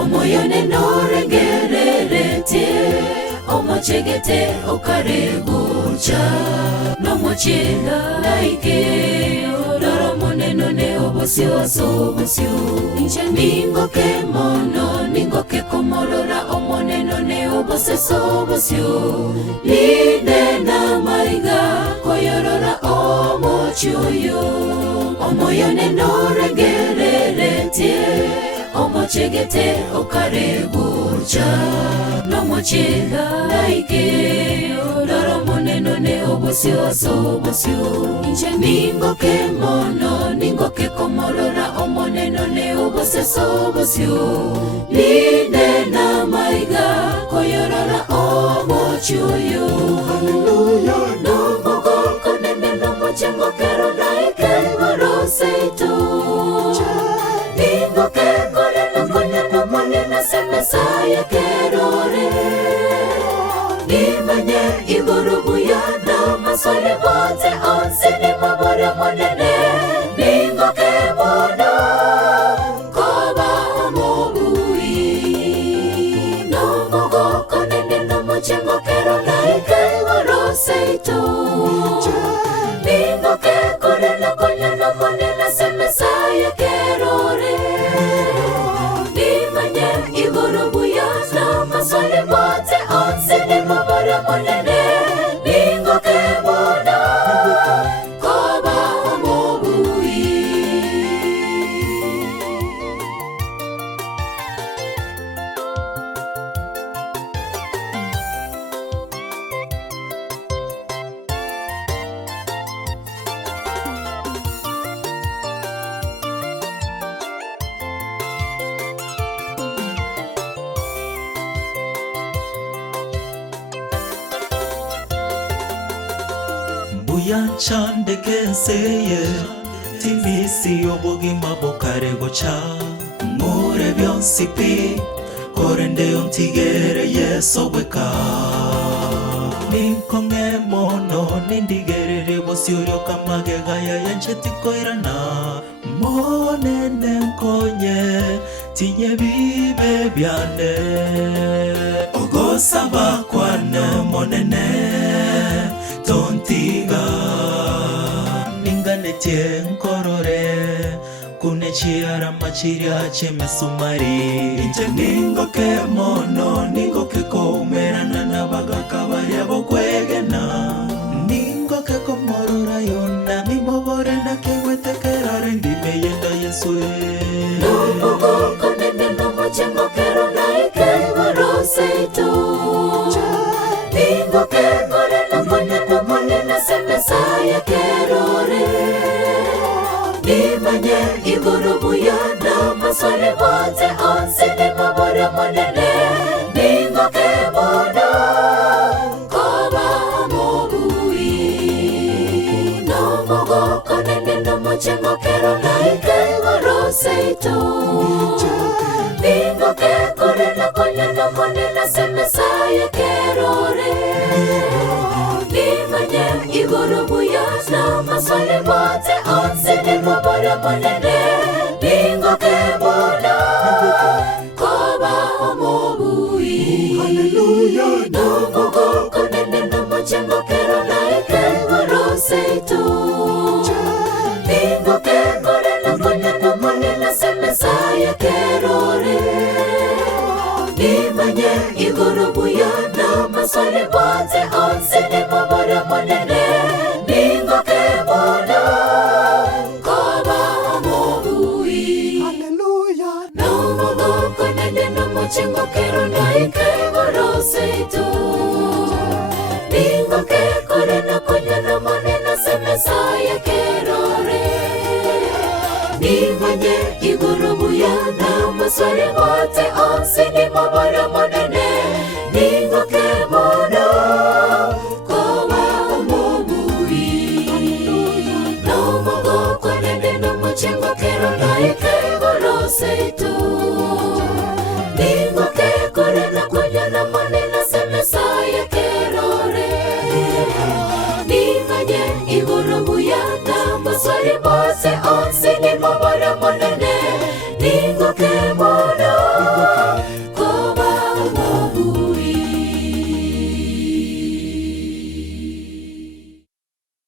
omoyone norengererete omochegete okaregucha nomochenda laike doro moneno ne obosio sobosio inche ningoke mono ningoke komorora omoneno ne obose sobosio linena maiga koyorora omochuyo omoyone norengererete omochegete okaregucha nomochenda laike doro moneno ne obosio sobosio inche ningoke mono ningoke komorora omoneno ne obose sobosio linena maiga koyorora omochuyo hallelujah nomogo konene nomochengo kero laike goroseito ningoke Semesaya kerore Nimanye igorubuya na maswale bote onsini mabore monene Ningoke mono koba omobui Nomogo konene nomochengo kero laike goroseito Ningoke korena konya no monena semesaya kerore Maswale bote onsini mabore monene Ningoke mono koba omobui Yanchande kenseye Timisi obogi mabokare gocha Mure byonsipi Korende ontigere yeso weka Ninkonge mono nindigere bosiurio kamage gaya yancheti koirana Monene nkonye Tinye bibe byane Ogosa bakwane monene Tontiga Ninganetie nkorore Kunechiara machiria cheme sumari Inche ningoke mono Ningoke koumerana na baga kabaria bokwegena Ningoke komorora yona Mimobore na kewete kerare Ndime yenda yesue Nomogo konene nomochengo kero laike goroseito Ningoke Semesaya kerore Nimanye igorubuya na maswale bote onsini mabore monene Ningoke mono koba omobui Nomogo konene nomochengo kero laike goroseito Ningoke korena konya no monena semesaya kerore Igorubuya na maswale bote onsini mabore monene Ningoke mono koba omobui hallelujah Nomogo konene nomochengo kero laike goroseito Ningoke korena konya no monena semesaya kerore Nimanye igorubuya na maswale bote onsini mabore monene Ningoke mono koba omobui hallelujah Nomogo konene nomochengo kero laike goroseito Ningoke korena konya no monena semesaya kerore Nimanye igorubuya na maswale bote onsini mabore monene Ningoke mono koba omobui Nomogo konene nomochengo kero laike goroseito